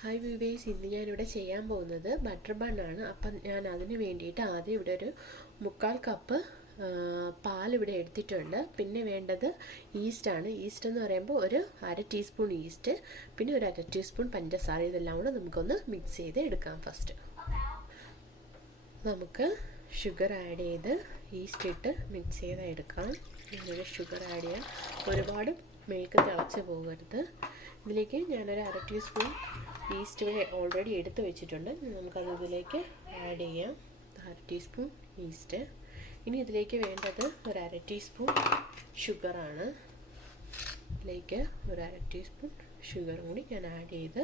Hi വിവേസ്, ഇന്ന് ഞാനിവിടെ ചെയ്യാൻ പോകുന്നത് ബട്ടർ ബണ്ണാണ്. അപ്പം ഞാൻ അതിന് വേണ്ടിയിട്ട് ആദ്യം ഇവിടെ ഒരു 1/4 കപ്പ് പാലിവിടെ എടുത്തിട്ടുണ്ട്. പിന്നെ വേണ്ടത് ഈസ്റ്റാണ്. ഈസ്റ്റ് എന്ന് പറയുമ്പോൾ ഒരു 1/2 ടീസ്പൂൺ ഈസ്റ്റ്, പിന്നെ ഒരു 1/2 ടീസ്പൂൺ പഞ്ചസാര. ഇതെല്ലാം കൂടെ നമുക്കൊന്ന് മിക്സ് ചെയ്ത് എടുക്കാം. ഫസ്റ്റ് നമുക്ക് ഷുഗർ ആഡ് ചെയ്ത് ഈസ്റ്റ് ഇട്ട് മിക്സ് ചെയ്ത് എടുക്കാം. ഇങ്ങനെ ഷുഗർ ആഡ് ചെയ്യാം. ഒരുപാട് മിൽക്ക് തിളച്ച് പോകരുത്. ഇതിലേക്ക് ഞാനൊരു 1/2 ടീസ്പൂൺ ഈസ്റ്റ് ഓൾറെഡി എടുത്ത് വെച്ചിട്ടുണ്ട്. നമുക്കത് ഇതിലേക്ക് ആഡ് ചെയ്യാം. 1/2 ടീസ്പൂൺ ഈസ്റ്റ്. ഇനി ഇതിലേക്ക് വേണ്ടത് ഒരു 1/2 ടീസ്പൂൺ ഷുഗറാണ്. ഇതിലേക്ക് ഒരു 1/2 ടീസ്പൂൺ ഷുഗറും കൂടി ഞാൻ ആഡ് ചെയ്ത്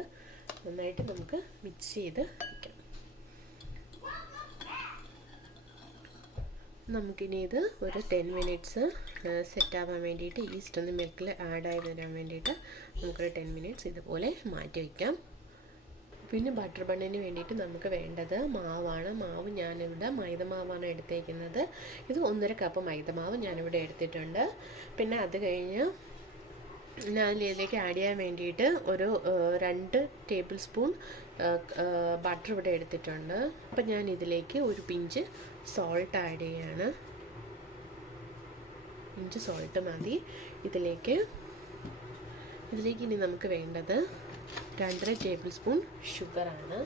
നന്നായിട്ട് നമുക്ക് മിക്സ് ചെയ്ത് വയ്ക്കാം. നമുക്കിനി ഇത് ഒരു 10 മിനിറ്റ്സ് സെറ്റ് ആവാൻ വേണ്ടിയിട്ട്, ഈസ്റ്റ് ഒന്ന് മിൽക്കിൽ ആഡായി വരാൻ വേണ്ടിയിട്ട് നമുക്കൊരു 10 മിനിറ്റ്സ് ഇതുപോലെ മാറ്റി വയ്ക്കാം. പിന്നെ ബട്ടർ ബണ്ണിന് വേണ്ടിയിട്ട് നമുക്ക് വേണ്ടത് മാവാണ്. മാവ് ഞാനിവിടെ മൈദമാവാണ് എടുത്തേക്കുന്നത്. ഇത് 1.5 കപ്പ് മൈദമാവ് ഞാനിവിടെ എടുത്തിട്ടുണ്ട്. പിന്നെ അത് കഴിഞ്ഞ് ഞാൻ ഇതിലേക്ക് ആഡ് ചെയ്യാൻ വേണ്ടിയിട്ട് ഒരു 2 ടേബിൾ സ്പൂൺ ബട്ടർ ഇവിടെ എടുത്തിട്ടുണ്ട്. അപ്പം ഞാൻ ഇതിലേക്ക് ഒരു പിഞ്ച് സോൾട്ട് ആഡ് ചെയ്യാണ്. പിഞ്ച് സോൾട്ട് മതി. ഇതിലേക്ക് ഇനി നമുക്ക് വേണ്ടത് 2.5 ടേബിൾ സ്പൂൺ ഷുഗറാണ്.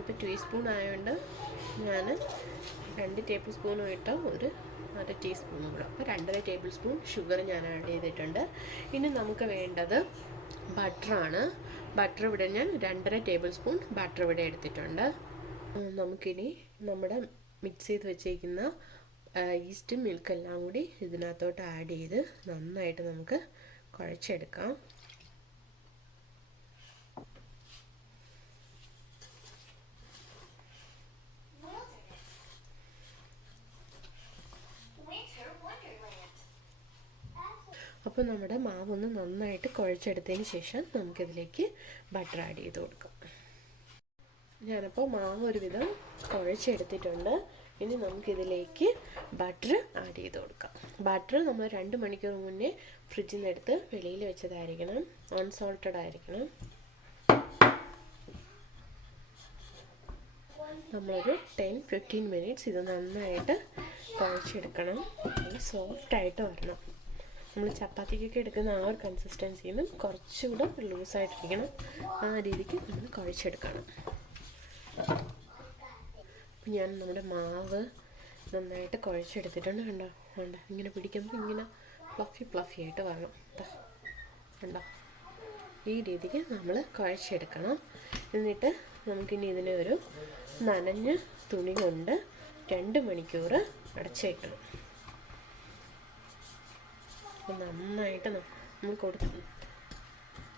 ഇപ്പോൾ ടീസ്പൂൺ ആയതുകൊണ്ട് ഞാൻ 2 ടേബിൾ സ്പൂണും ഇട്ട് ഒരു 1/2 ടീസ്പൂണും കൂടെ, അപ്പോൾ 2.5 ടേബിൾ സ്പൂൺ ഷുഗർ ഞാൻ ആഡ് ചെയ്തിട്ടുണ്ട്. ഇനി നമുക്ക് വേണ്ടത് ബട്ടറാണ്. ബട്ടർ ഇവിടെ ഞാൻ 2.5 ടേബിൾ സ്പൂൺ ബട്ടർ ഇവിടെ എടുത്തിട്ടുണ്ട്. നമുക്കിനി നമ്മുടെ മിക്സ് ചെയ്ത് വെച്ചേക്കുന്ന ഈസ്റ്റ് മിൽക്ക് എല്ലാം കൂടി ഇതിനകത്തോട്ട് ആഡ് ചെയ്ത് നന്നായിട്ട് നമുക്ക് കുഴച്ചെടുക്കാം. അപ്പോൾ നമ്മുടെ മാവൊന്ന് നന്നായിട്ട് കുഴച്ചെടുത്തതിന് ശേഷം നമുക്കിതിലേക്ക് ബട്ടർ ആഡ് ചെയ്ത് കൊടുക്കാം. ഞാനപ്പോൾ മാവ് ഒരുവിധം കുഴച്ചെടുത്തിട്ടുണ്ട്. ഇനി നമുക്കിതിലേക്ക് ബട്ടർ ആഡ് ചെയ്ത് കൊടുക്കാം. ബട്ടർ നമ്മൾ 2 മണിക്കൂർ മുന്നേ ഫ്രിഡ്ജിൽ നിന്ന് എടുത്ത് വെളിയിൽ വെച്ചതായിരിക്കണം. അൺസോൾട്ടഡ് ആയിരിക്കണം. നമ്മളൊരു 10-15 മിനിറ്റ്സ് ഇത് നന്നായിട്ട് കുഴച്ചെടുക്കണം. സോഫ്റ്റായിട്ട് വരണം. നമ്മൾ ചപ്പാത്തിക്കൊക്കെ എടുക്കുന്ന ആ ഒരു കൺസിസ്റ്റൻസിയിൽ നിന്നും കുറച്ചുകൂടെ ലൂസായിട്ടിരിക്കണം. ആ രീതിക്ക് നമ്മൾ കുഴച്ചെടുക്കണം. അപ്പം ഞാൻ നമ്മുടെ മാവ് നന്നായിട്ട് കുഴച്ചെടുത്തിട്ടുണ്ട്. കണ്ടോ ഇങ്ങനെ പിടിക്കുമ്പോൾ ഇങ്ങനെ ഫ്ലഫി ആയിട്ട് വരണം. കണ്ടോ ഈ രീതിക്ക് നമ്മൾ കുഴച്ചെടുക്കണം. എന്നിട്ട് നമുക്കിനി ഇതിനെ ഒരു നനഞ്ഞ തുണി കൊണ്ട് 2 മണിക്കൂർ അടച്ചു വയ്ക്കണം. നന്നായിട്ട് നമ്മൾ കൊടുക്കും.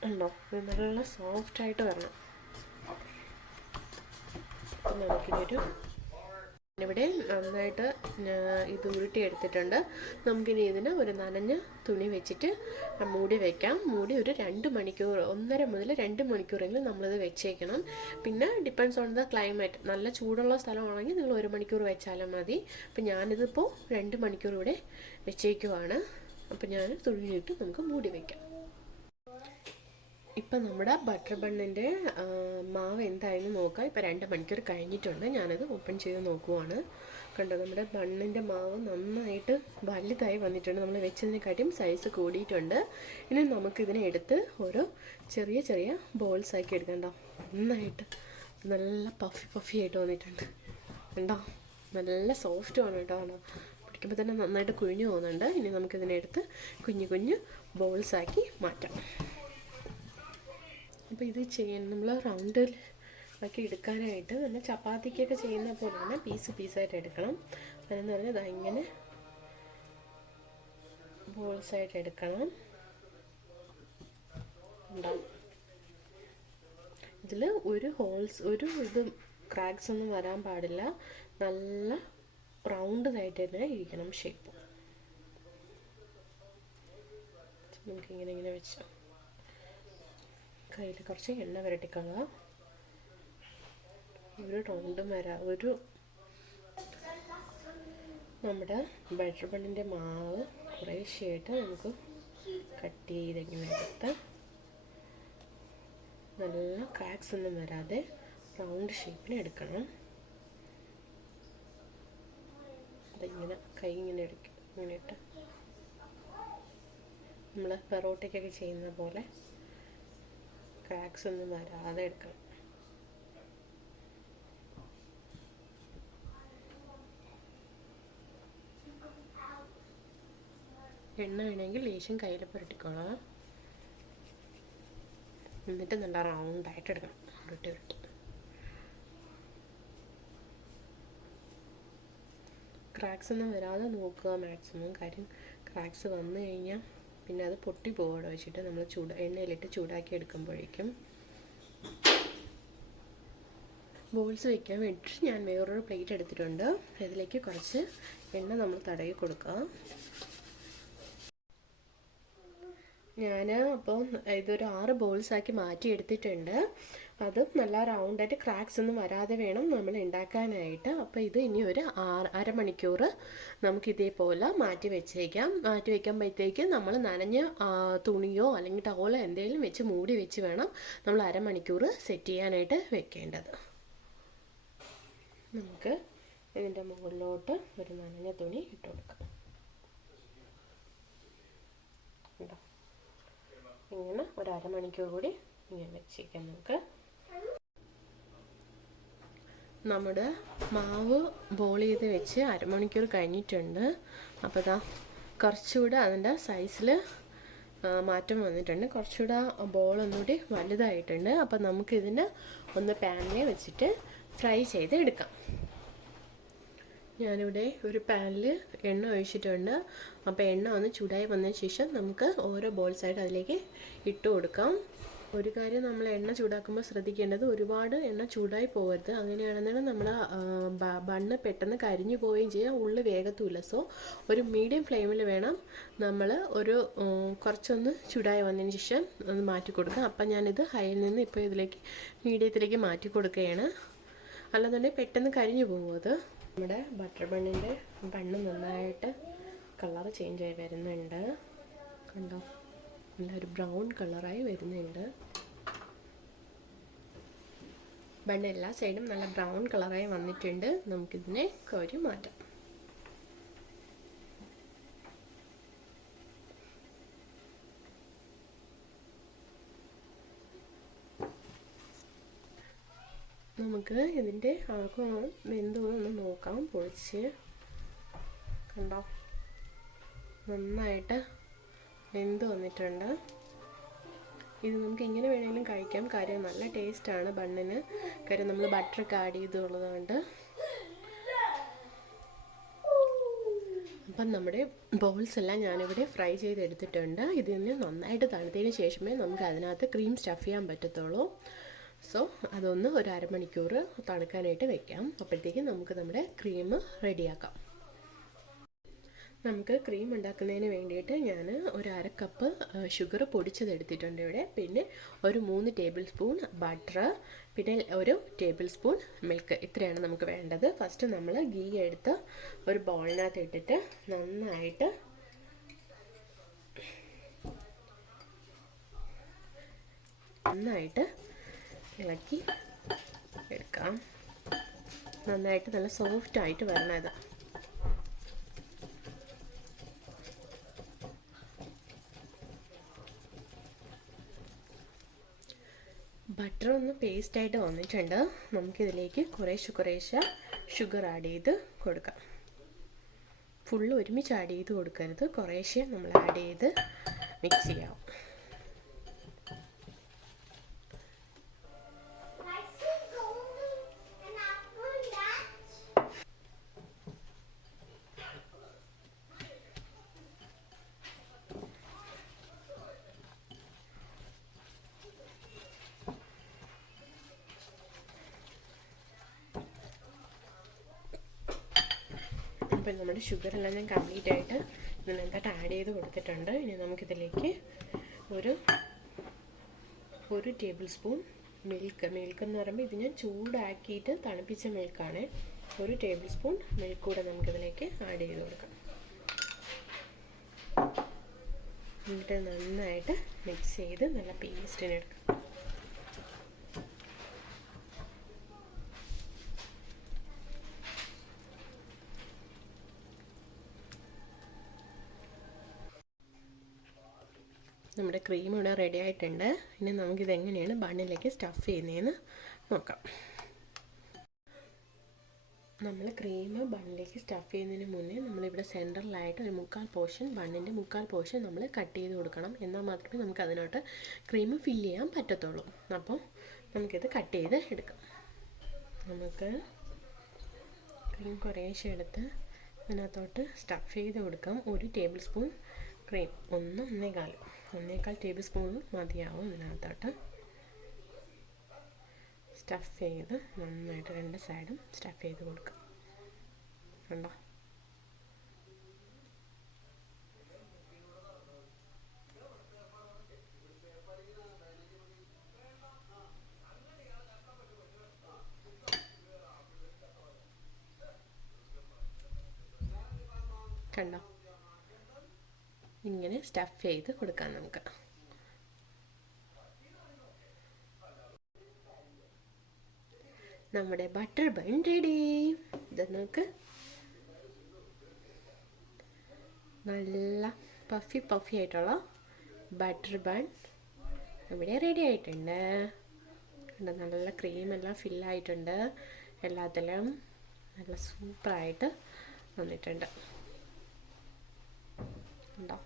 ഉണ്ടോ നല്ല സോഫ്റ്റായിട്ട് വരണം. നമുക്കിനൊരു ഇവിടെ നന്നായിട്ട് ഇത് ഉരുട്ടി എടുത്തിട്ടുണ്ട്. നമുക്കിനി ഇതിന് ഒരു നനഞ്ഞ തുണി വെച്ചിട്ട് മൂടി വയ്ക്കാം. മൂടി ഒരു 2 മണിക്കൂർ, 1.5 മുതൽ 2 മണിക്കൂറെങ്കിലും നമ്മളിത് വെച്ചേക്കണം. പിന്നെ ഡിപ്പെൻഡ്സ് ഓൺ ദ ക്ലൈമറ്റ്. നല്ല ചൂടുള്ള സ്ഥലമാണെങ്കിൽ നിങ്ങൾ 1 മണിക്കൂർ വെച്ചാലും മതി. അപ്പം ഞാനിതിപ്പോൾ 2 മണിക്കൂർ ഇവിടെ വെച്ചേക്കുവാണ്. അപ്പോൾ ഞാൻ തുണിയിട്ട് നമുക്ക് മൂടി വയ്ക്കാം. ഇപ്പം നമ്മുടെ ബട്ടർ ബണ്ണിൻ്റെ മാവ് എന്തായാലും നോക്കാം. ഇപ്പോൾ 2 മണിക്കൂർ കഴിഞ്ഞിട്ടുണ്ട്. ഞാനത് ഓപ്പൺ ചെയ്ത് നോക്കുവാണ്. കണ്ടോ നമ്മുടെ ബണ്ണിൻ്റെ മാവ് നന്നായിട്ട് വലുതായി വന്നിട്ടുണ്ട്. നമ്മൾ വെച്ചതിനെക്കാട്ടിയും സൈസ് കൂടിയിട്ടുണ്ട്. ഇനി നമുക്കിതിനെ എടുത്ത് ഓരോ ചെറിയ ബോൾസ് ആക്കി എടുക്കണ്ടോ. നന്നായിട്ട് നല്ല പഫി ആയിട്ട് വന്നിട്ടുണ്ട്. കണ്ടോ നല്ല സോഫ്റ്റുമാണ് കേട്ടോ. പിടിക്കുമ്പോൾ തന്നെ നന്നായിട്ട് കുഴിഞ്ഞു പോകുന്നുണ്ട്. ഇനി നമുക്കിതിനെടുത്ത് കുഞ്ഞു ബോൾസാക്കി മാറ്റാം. അപ്പോൾ ഇത് നമ്മൾ റൗണ്ടിൽ ആക്കി എടുക്കാനായിട്ട് നമ്മൾ ചപ്പാത്തിക്കൊക്കെ ചെയ്യുന്ന പോലെ തന്നെ പീസായിട്ട് എടുക്കണം. അതെന്ന് പറഞ്ഞാൽ ഇങ്ങനെ ബോൾസായിട്ട് എടുക്കണം. ഉണ്ടാവും ഇതിൽ ഒരു ക്രാക്സ് ഒന്നും വരാൻ പാടില്ല. നല്ല റൗണ്ടായിട്ട് തന്നെ ഇരിക്കണം ഷേപ്പ്. നമുക്കിങ്ങനെ വെച്ച് കയ്യിൽ കുറച്ച് എണ്ണ പുരട്ടിക്കൊള്ളുക. ഒരു റൗണ്ടും ഒരു നമ്മുടെ ബട്ടർ ബണ്ണിൻ്റെ മാവ് കുറേശ്ശെയായിട്ട് നമുക്ക് കട്ട് ചെയ്തിങ്ങനെ എടുത്ത് നല്ല ക്രാക്സ് ഒന്നും വരാതെ റൗണ്ട് ഷേപ്പിന് എടുക്കണം. അതിങ്ങനെ കൈ ഇങ്ങനെ എടുക്കും, ഇങ്ങനെ ഇട്ട് നമ്മൾ പെറോട്ടയ്ക്കൊക്കെ ചെയ്യുന്ന പോലെ ക്രാക്സ് ഒന്നും വരാതെ എടുക്കണം. എണ്ണ വേണമെങ്കിൽ ലേശം കയ്യിൽ പുരട്ടിക്കോളാം. എന്നിട്ട് നല്ല റൗണ്ടായിട്ട് എടുക്കണം. ഉരുട്ടി ക്രാക്സ് ഒന്നും വരാതെ നോക്കുക മാക്സിമം. കാര്യം ക്രാക്സ് വന്നു കഴിഞ്ഞാൽ പിന്നെ അത് പൊട്ടി പോകണം വെച്ചിട്ട് നമ്മൾ എണ്ണയിലിട്ട് ചൂടാക്കി എടുക്കുമ്പോഴേക്കും. ബോൾസ് വയ്ക്കാൻ വേണ്ടിയിട്ട് ഞാൻ വേറൊരു പ്ലേറ്റ് എടുത്തിട്ടുണ്ട്. ഇതിലേക്ക് കുറച്ച് എണ്ണ നമ്മൾ തടവി കൊടുക്കുക. ഞാൻ അപ്പോൾ ഇതൊരു 6 ബോൾസാക്കി മാറ്റി എടുത്തിട്ടുണ്ട്. അത് നല്ല റൗണ്ടായിട്ട് ക്രാക്സ് ഒന്നും വരാതെ വേണം നമ്മൾ ഉണ്ടാക്കാനായിട്ട്. അപ്പോൾ ഇത് ഇനി ഒരു അരമണിക്കൂർ നമുക്ക് ഇതേപോലെ മാറ്റി വെച്ചേക്കാം. മാറ്റി വയ്ക്കുമ്പോഴത്തേക്ക് നമ്മൾ നനഞ്ഞ തുണിയോ അല്ലെങ്കിൽ ടവലോ എന്തെങ്കിലും വെച്ച് മൂടി വെച്ച് വേണം നമ്മൾ അരമണിക്കൂർ സെറ്റ് ചെയ്യാനായിട്ട് വെക്കേണ്ടത്. നമുക്ക് ഇതിൻ്റെ മുകളിലോട്ട് ഒരു നനഞ്ഞ തുണി ഇട്ട് കൊടുക്കാം. ഉണ്ടോ? ഇങ്ങനെ ഒരു അരമണിക്കൂർ കൂടി ഇങ്ങനെ വെച്ചേക്കാം. നമുക്ക് നമ്മുടെ മാവ് ബോൾ ചെയ്ത് വെച്ച് അരമണിക്കൂർ കഴിഞ്ഞിട്ടുണ്ട്. അപ്പോൾ ഇതാ കുറച്ചുകൂടെ അതിൻ്റെ സൈസിൽ മാറ്റം വന്നിട്ടുണ്ട്. കുറച്ചുകൂടെ ബോൾ ഒന്നുകൂടി വലുതായിട്ടുണ്ട്. അപ്പോൾ നമുക്കിതിന് ഒന്ന് പാനിൽ വെച്ചിട്ട് ഫ്രൈ ചെയ്ത് എടുക്കാം. ഞാനിവിടെ ഒരു പാനിൽ എണ്ണ ഒഴിച്ചിട്ടുണ്ട്. അപ്പോൾ എണ്ണ ഒന്ന് ചൂടായി വന്നതിന് ശേഷം നമുക്ക് ഓരോ ബോൾസായിട്ട് അതിലേക്ക് ഇട്ട് കൊടുക്കാം. ഒരു കാര്യം നമ്മൾ എണ്ണ ചൂടാക്കുമ്പോൾ ശ്രദ്ധിക്കേണ്ടത് ഒരുപാട് എണ്ണ ചൂടായി പോകരുത്. അങ്ങനെയാണെന്നുണ്ടെങ്കിൽ നമ്മൾ ബണ്ണ് പെട്ടെന്ന് കരിഞ്ഞു പോവുകയും ചെയ്യാം, ഉള്ളു വേഗത്തുമില്ല. സോ ഒരു മീഡിയം ഫ്ലെയിമിൽ വേണം നമ്മൾ ഒരു കുറച്ചൊന്ന് ചൂടായി വന്നതിന് ശേഷം ഒന്ന് മാറ്റി കൊടുക്കാം. അപ്പം ഞാനിത് ഹൈയിൽ നിന്ന് ഇപ്പോൾ ഇതിലേക്ക് മീഡിയത്തിലേക്ക് മാറ്റി കൊടുക്കുകയാണ്. അല്ലാന്നുണ്ടെങ്കിൽ പെട്ടെന്ന് കരിഞ്ഞു പോകും. അത് നമ്മുടെ ബട്ടർ ബണ്ണിൻ്റെ ബണ്ണ് നന്നായിട്ട് കളർ ചേഞ്ചായി വരുന്നുണ്ട്. കണ്ടോ? നല്ലൊരു ബ്രൗൺ കളറായി വരുന്നുണ്ട്. ബണ്ണ് എല്ലാ സൈഡും നല്ല ബ്രൗൺ കളറായി വന്നിട്ടുണ്ട്. നമുക്കിതിനെ കോരി മാറ്റാം. നമുക്ക് ഇതിൻ്റെ അകം വെന്തോന്ന് നോക്കാം. പൊളിച്ച് കണ്ടോ? നന്നായിട്ട് വെന്ത് വന്നിട്ടുണ്ട്. ഇത് നമുക്ക് ഇങ്ങനെ വേണമെങ്കിലും കഴിക്കാം. കാര്യം നല്ല ടേസ്റ്റാണ് ബണ്ണിന്. കാര്യം നമ്മൾ ബട്ടറൊക്കെ ആഡ് ചെയ്തുള്ളതുകൊണ്ട്. അപ്പം നമ്മുടെ ബോൾസ് എല്ലാം ഞാനിവിടെ ഫ്രൈ ചെയ്തെടുത്തിട്ടുണ്ട്. ഇതിന് നന്നായിട്ട് തണുത്തതിന് ശേഷമേ നമുക്ക് അതിനകത്ത് ക്രീം സ്റ്റഫ് ചെയ്യാൻ പറ്റത്തുള്ളൂ. സോ അതൊന്ന് ഒരു അരമണിക്കൂർ തണുക്കാനായിട്ട് വെക്കാം. അപ്പോഴത്തേക്കും നമുക്ക് നമ്മുടെ ക്രീം റെഡിയാക്കാം. നമുക്ക് ക്രീം ഉണ്ടാക്കുന്നതിന് വേണ്ടിയിട്ട് ഞാൻ ഒരു 1/2 കപ്പ് ഷുഗർ പൊടിച്ചതെടുത്തിട്ടുണ്ട് ഇവിടെ. പിന്നെ ഒരു 3 ടേബിൾ സ്പൂൺ ബട്ടർ, പിന്നെ ഒരു ടേബിൾ സ്പൂൺ മിൽക്ക്. ഇത്രയാണ് നമുക്ക് വേണ്ടത്. ഫസ്റ്റ് നമ്മൾ ഗീ എടുത്ത് ഒരു ബൗളിനകത്ത് ഇട്ടിട്ട് നന്നായിട്ട് ഇളക്കി എടുക്കാം. നന്നായിട്ട് നല്ല സോഫ്റ്റായിട്ട് വരണം. ഇത് ബട്ടർ ഒന്ന് പേസ്റ്റായിട്ട് വന്നിട്ടുണ്ട്. നമുക്കിതിലേക്ക് കുറേശ്ശെ ഷുഗർ ആഡ് ചെയ്ത് കൊടുക്കാം. ഫുള്ള് ഒരുമിച്ച് ആഡ് ചെയ്ത് കൊടുക്കരുത്, കുറേശ്ശെ നമ്മൾ ആഡ് ചെയ്ത് മിക്സ് ചെയ്യാം. അപ്പോൾ നമ്മുടെ ഷുഗറെല്ലാം ഞാൻ കംപ്ലീറ്റ് ആയിട്ട് ഇതിനകത്ത് ആഡ് ചെയ്ത് കൊടുത്തിട്ടുണ്ട്. ഇനി നമുക്കിതിലേക്ക് ഒരു ടേബിൾ സ്പൂൺ മിൽക്ക് എന്ന് പറയുമ്പോൾ ഇത് ഞാൻ ചൂടാക്കിയിട്ട് തണുപ്പിച്ച മിൽക്കാണ്. 1 ടേബിൾ സ്പൂൺ മിൽക്ക് കൂടെ നമുക്കിതിലേക്ക് ആഡ് ചെയ്ത് കൊടുക്കാം. എന്നിട്ട് നന്നായിട്ട് മിക്സ് ചെയ്ത് നല്ല പേസ്റ്റിനെടുക്കാം. നമ്മുടെ ക്രീം ഇവിടെ റെഡി ആയിട്ടുണ്ട്. ഇനി നമുക്കിത് എങ്ങനെയാണ് ബണ്ണിലേക്ക് സ്റ്റഫ് ചെയ്യുന്നതെന്ന് നോക്കാം. നമ്മൾ ക്രീം ബണ്ണിലേക്ക് സ്റ്റഫ് ചെയ്യുന്നതിന് മുന്നേ നമ്മളിവിടെ സെൻറ്ററിലായിട്ട് ഒരു 1/4 പോർഷൻ ബണ്ണിൻ്റെ 1/4 പോർഷൻ നമ്മൾ കട്ട് ചെയ്ത് കൊടുക്കണം. എന്നാൽ മാത്രമേ നമുക്ക് അതിനോട്ട് ക്രീം ഫില്ല് ചെയ്യാൻ പറ്റത്തുള്ളൂ. അപ്പോൾ നമുക്കിത് കട്ട് ചെയ്ത് എടുക്കാം. നമുക്ക് ക്രീം കുറേശ്ശെ എടുത്ത് അതിനകത്തോട്ട് സ്റ്റഫ് ചെയ്ത് കൊടുക്കാം. 1 table spoon cream 1.25 table spoon മതിയാവും. ഇതിനകത്തോട്ട് സ്റ്റഫ് ചെയ്ത് നന്നായിട്ട് 2 സൈഡും സ്റ്റഫ് ചെയ്ത് കൊടുക്കാം. കണ്ടോ? കണ്ടോ? ഇങ്ങനെ സ്റ്റഫ് ചെയ്ത് കൊടുക്കാം നമുക്ക്. നമ്മുടെ ബട്ടർ ബൺ റെഡി. ഇത് നമുക്ക് നല്ല പഫി ആയിട്ടുള്ള ബട്ടർ ബൺ ഇവിടെ റെഡി ആയിട്ടുണ്ട്. നല്ല ക്രീമെല്ലാം ഫില്ലായിട്ടുണ്ട്. എല്ലാത്തിലും നല്ല സൂപ്പറായിട്ട് വന്നിട്ടുണ്ട്. ഉണ്ടോ?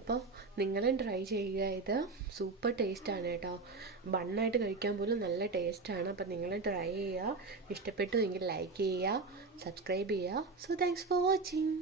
അപ്പോൾ നിങ്ങളും ട്രൈ ചെയ്യുക. ഇത് സൂപ്പർ ടേസ്റ്റാണ് കേട്ടോ. ബണ്ണായിട്ട് കഴിക്കാൻ പോലും നല്ല ടേസ്റ്റാണ്. അപ്പോൾ നിങ്ങൾ ട്രൈ ചെയ്യുക. ഇഷ്ടപ്പെട്ടു എങ്കിൽ ലൈക്ക് ചെയ്യുക, സബ്സ്ക്രൈബ് ചെയ്യുക. So thanks for watching.